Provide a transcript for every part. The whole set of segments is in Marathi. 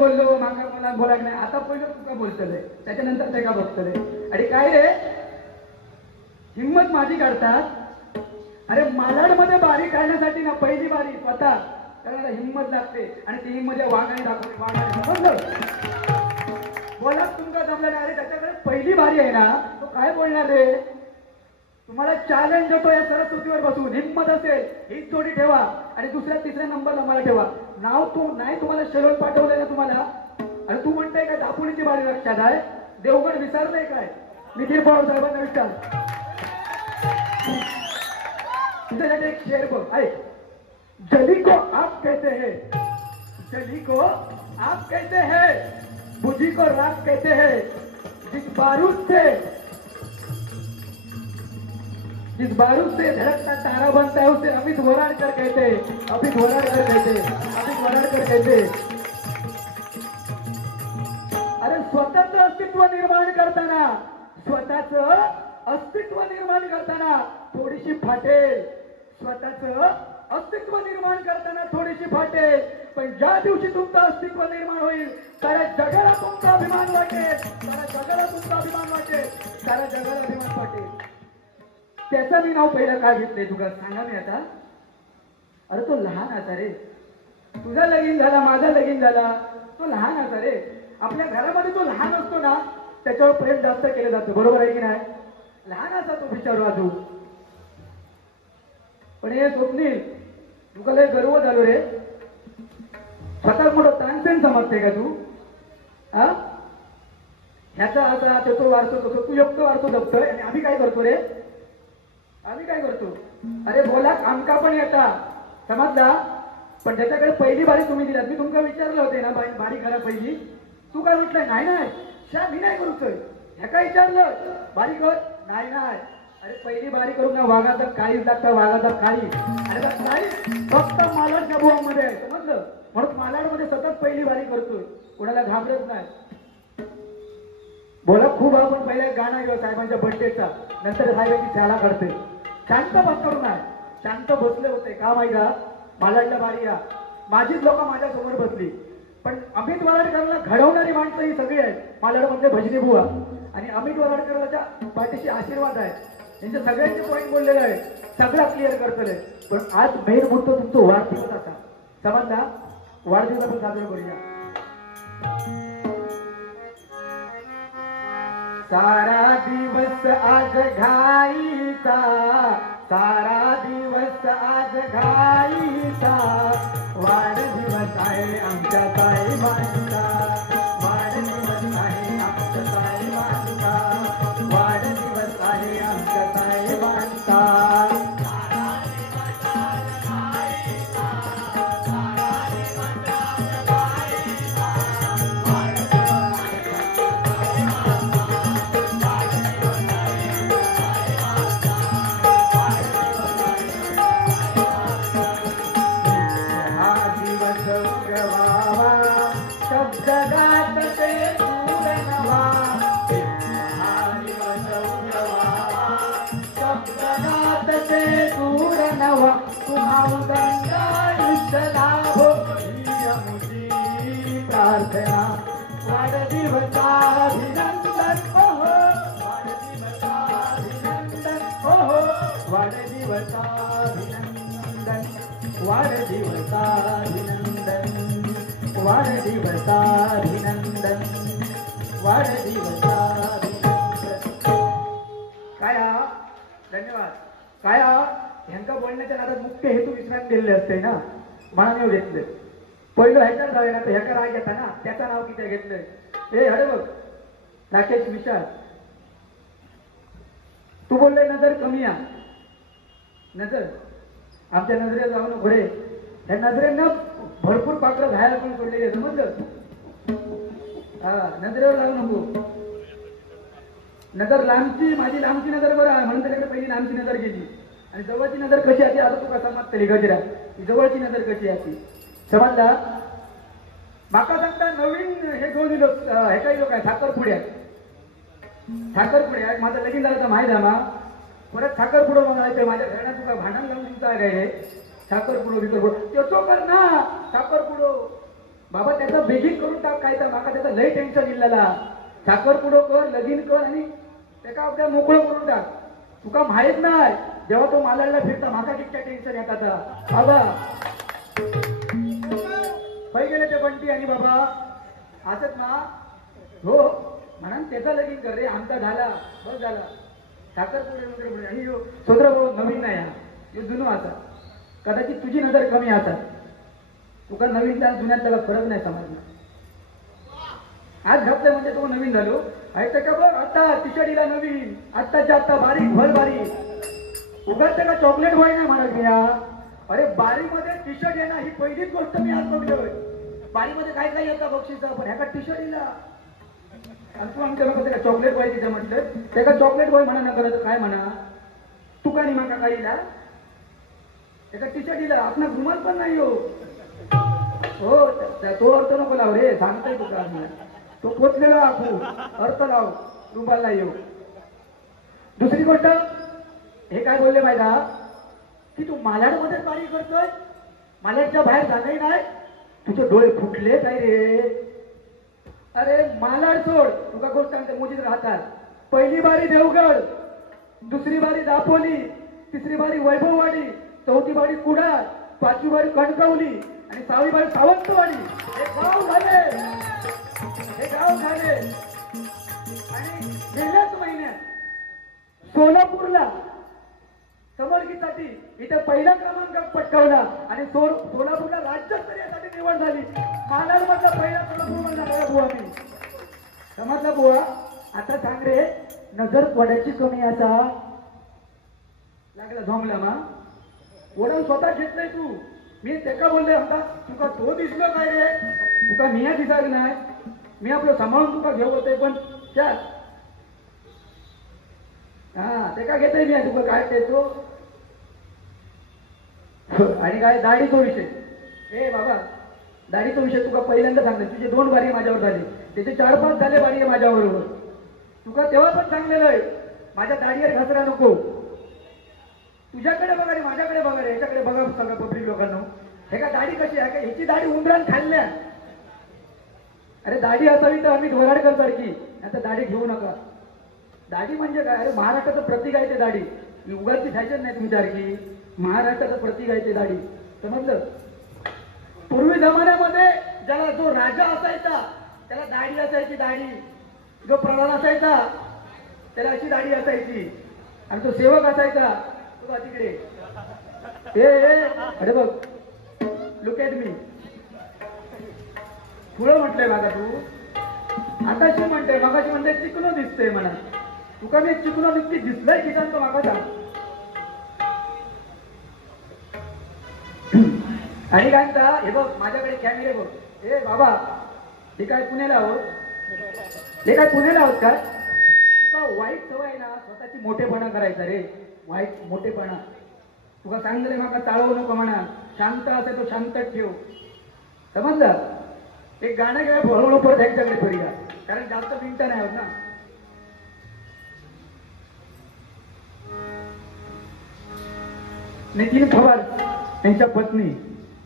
बोललो माका मला बोलाक नाही आता पहिलं तुका बोलतले त्याच्यानंतर ते का बघतले आणि काय रे हिम्मत माझी काढतात अरे मालाडमध्ये बारी काढण्यासाठी ना पहिली बारी स्वतः त्याला हिम्मत लागते आणि ती हिम्मत वाघाने दाखवली वाघाने समजलं बोला तुमका जमलं नाही अरे त्याच्याकडे पहिली बारी आहे ना तो काय बोलणार रे तुम्हाला चॅलेंज देतो या सरस्वतीवर बसून हिम्मत असेल हीच जोडी ठेवा आणि दुसऱ्या तिसऱ्या नंबरला मला ठेवा नाव तू नाही तुम्हाला शेलोन पाठवलंय ना तुम्हाला आणि तू म्हणताय काय दापोलीची बारी लक्षात आहे देवगड विसरलंय काय नितीन पवार साहेबांना विचार तुझ्यासाठी एक शेर बघ ऐक जली को आप कहते हैं जली को आप कहते हैं बुझी को राख कहते हैं जिस बारूद से धड़कता तारा बनता है उसे अमित वराडकर कहते अमित वराडकर कहते अमित वराडकर कहते अरे स्वतःच अस्तित्व निर्माण करताना थोडीशी फाटेल स्वतःच अस्तित्व निर्माण करताना थोडीशी फाटेल पण ज्या दिवशी तुमचं अस्तित्व निर्माण होईल साऱ्या जगाला तुमचा अभिमान वाटेल साऱ्या जगाला अभिमान वाटेल त्याचं मी नाव पहिलं काय घेतलंय तुला सांगा मी आता अरे तो लहान असा रे तुझा लगीन झाला माझा लगीन झाला तो लहान असा रे आपल्या घरामध्ये तो लहान असतो ना त्याच्यावर प्रेम जास्त केलं जातं बरोबर आहे की नाही लहान असा तो विचारू अजून पण हे स्वप्नील तुला लय गर्व झालो रे स्वतः मोठं तानसेन समजते का तू हा ह्याचा असा तो वारतो तसं तू एकटं वारतो जपतोय आणि आम्ही काय करतो रे अरे बोला आमका पण येता समजला पण त्याच्याकडे पहिली बारी तुम्ही दिलात मी तुमका विचारलं होते ना बारी करा पहिली तू काय म्हटलंय नाही शा मी नाही करतोय ह्या काय विचारलं बारी कर नाही अरे पहिली बारी करून ना वाघाचा काळीच लागतं वाघाचा काळी अरे काळी फक्त मालाड मध्ये आहे समजलं म्हणून मालाडमध्ये सतत पहिली बारी करतोय कोणाला घाबरत नाही बोला खूप आपण पहिला गाणं घेऊ साहेबांच्या बर्थडेचा नंतर साहेबांची शाळा करते शांत बसतो नाही शांत बसले होते का माहिती मालाडला बारी या माझीच लोक माझ्या समोर बसली पण अमित वराडकरला घडवणारी माणसं ही सगळी आहेत मालाडमधले भजनी बुवा आणि अमित वराडकरच्या पाठीशी आशीर्वाद आहे त्यांचे सगळ्यांचे पॉईंट बोललेले आहे सगळं क्लिअर करतले पण आज मेन मुद्दा तुमचं वाढदिवस आता समजला वाढदिवस आपण साजरा करूया सारा दिवस आज घाईचा सारा दिवस आज घाईचा वाढदिवस आहे आमच्या साईबांचा वाढदिवस आहे आमच्या साईबांचा वाढदिवस आहे आमच्या साईबांचा प्रार्थना वाढदिवसाभिनंदन ओहो वाढदिवसाभिनंदन ओहो वाढदिवसाभिनंदन वाढदिवसाभिनंदन वाढदिवसाभिनंदन वाढदिवसाभिनंदन काय धन्यवाद काय ह्यांका बोलण्याच्या नादात मुख्य हेतू विश्रांती दिलेले असते ना म्हणून मी घेतले पहिलं ह्याच्यात जाऊया ना तर ह्याचा राग घेता ना त्याचं नाव किती घेतलंय हे अरे बघ राकेश विशाल तू बोलले नजर कमी आहे नजर आमच्या नजरेला जाऊ नको रे ह्या नजरेनं भरपूर पाकडं घायला पण सोडलेली समजलं हा नजरेवर जाऊ नको नजर लांबची माझी लांबची नजर बरं आहे म्हणून त्याच्याकडे पहिली लांबची नजर गेली आणि जवळची नजर कशी असते आता तू कसा मागतली गजरा जवळची नजर कशी असते समजला माका सांगता नवीन हे घेऊन दिलो हे काही लोक आहे साखरपुड्या माझं लगीन झालं तर माहिती आहे मा परत साखरपुडो म्हणायचं माझ्या घरात तुका भांडण लावून तुमचा काय रे साखरपुडो बिकरपुडो तो कर ना साखरपुडो बाबा त्याचं बेगीन करून टाक काय तर माका त्याचं लय टेन्शन इल्लेला साखर पुडो कर लगीन कर आणि त्याका आपल्या मोकळं करून टाक तुका माहित नाही जेव्हा तो मालाडला फिरता माका कितक्या टेन्शन येत आता बाबा खय गेले ते बंटी आणि बाबा असंच ना हो म्हणून त्याचा लगीन कर रे आमचा झाला बस झाला साखर पुढे आणि सोदर भाऊ नवीन नाही हा जुनं आता कदाचित तुझी नजर कमी आता तुका नवीन त्या जुन्यात त्याला फरक नाही समजला आज घातलं म्हणजे तो नवीन झालो ऐकतं का बघ आता तिशडीला नवीन आत्ताच्या आत्ता बारीक भर बारीक उगाच का चॉकलेट बॉय नाही म्हणत मी अरे बारीमध्ये टी शर्ट येणं ही पहिलीच गोष्ट मी आज बघलोय बारीमध्ये काय काय येतं बक्षीचं पण ह्याका टी शर्ट येला आणि तू आमच्या लोक त्याला चॉकलेट बॉय तिथे म्हटलं त्याला चॉकलेट बॉय म्हणा ना करत काय म्हणा तुका आणि माका काय येला त्याचा टी शर्ट येला आपला रुमाल पण नाही हो तो अर्थ नको लाव रे सांगतोय तुका तो पोचलेला आखू अर्थ लाव रुमाल नाही येऊ दुसरी गोष्ट हे काय बोलले माहिती की तू मालाडमध्ये पाणी करतोय मालाडच्या बाहेर जाणही नाही तुझे डोळे फुटले काय रे अरे मालाड सोड तुका गोष्ट सांगते मोजीत राहतात पहिली बारी देवगड दुसरी बारी दापोली तिसरी बारी वैभववाडी चौथी बारी कुडाळ पाचवी बारी कणकवली आणि सहावी बारी सावंतवाडी हे गाव झाले आणि गेल्याच महिन्यात सोलापूरला समर्गीसाठी इथे पहिला क्रमांक पटकावला आणि सोलापूरला राज्यस्तरीयसाठी निवड झाली मालाडमधला पहिला सोलापूर झाला बुवा मी समजला बुवा आता सांग रे नजर पडायची कमी आता लागला झोंबला मा ओढून स्वतः घेतलंय तू मी त्याका बोलले आता तुका तो दिसलो काय रे तुका मिया दिसाग नाही मी आपलं सांभाळून तुका घेऊ होते पण त्या हा ते का घेतोय मी तुका काय देतो आणि काय दाढीचा विषय ए बाबा दाढीचा विषय तुका पहिल्यांदा सांगले तुझे 2 बारी माझ्यावर झाले त्याचे 4-5 झाले बारी माझ्याबरोबर तुका तेव्हा पण सांगलेलं आहे माझ्या दाढीवर घसरा नको तुझ्याकडे बघा रे माझ्याकडे बघा रे याच्याकडे बघा सगळं पब्लिक लोकांना हे का दाढी कशी आहे का ह्याची दाढी उंदरान खाल्ल्या अरे दाढी असावी तर आम्ही धोराडकर सारखी आता दाढी घेऊ नका दाढी म्हणजे काय अरे महाराष्ट्राचं प्रतीक आहे ते दाढी उगाची फॅशन नाही तुमच्यासारखी महाराष्ट्राचं प्रतीक आहे ते दाढी समजलं पूर्वी जमान्यामध्ये ज्याला जो राजा असायचा त्याला दाढी असायची दाढी जो प्रधान असायचा त्याला अशी दाढी असायची आणि जो सेवक असायचा तो तिकडे अरे बघ लुक ॲट मी पुढं म्हटलंय माझा तू आताशी म्हणते मगाशी म्हणते चिकनो दिसतंय म्हणा तुका मी चिकनो नक्की दिसलंय की सांगतो मागा सांग आणि काय म्हणता हे बघ माझ्याकडे कॅमेरे बघ हे बाबा हे काय पुण्याला आहोत हे काय पुण्याला आहोत का तुका वाईट सवय ना स्वतःची मोठेपणा करायचा रे वाईट मोठेपणा तुका सांगले माका चाळवू नको म्हणा शांत असे तो शांत ठेव समजलं एक गाणं घ्या हळूहळू परत त्यांच्याकडे करूया कारण जास्त मिनिटं नाही होत ना नितीन पवार यांच्या पत्नी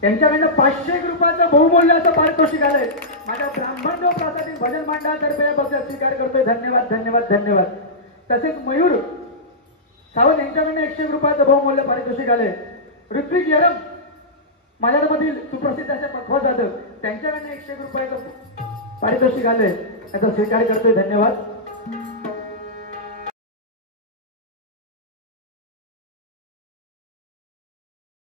त्यांच्याकडनं 500 रुपयाचं बहुमूल्य असं पारितोषिक आलंय माझ्या ब्राह्मण प्रासादिक भजन मंडळातर्फे बक्षीस स्वीकार करतोय धन्यवाद धन्यवाद धन्यवाद तसेच मयूर सावंत यांच्याकडनं 100 रुपयाचं बहुमूल्य पारितोषिक आलंय ऋत्विक यरम मालाडमधील सुप्रसिद्ध असे पखवाज जाधव त्यांच्याकडनं 100 रुपयाचं पारितोषिक आलंय त्याचा स्वीकार करतोय धन्यवाद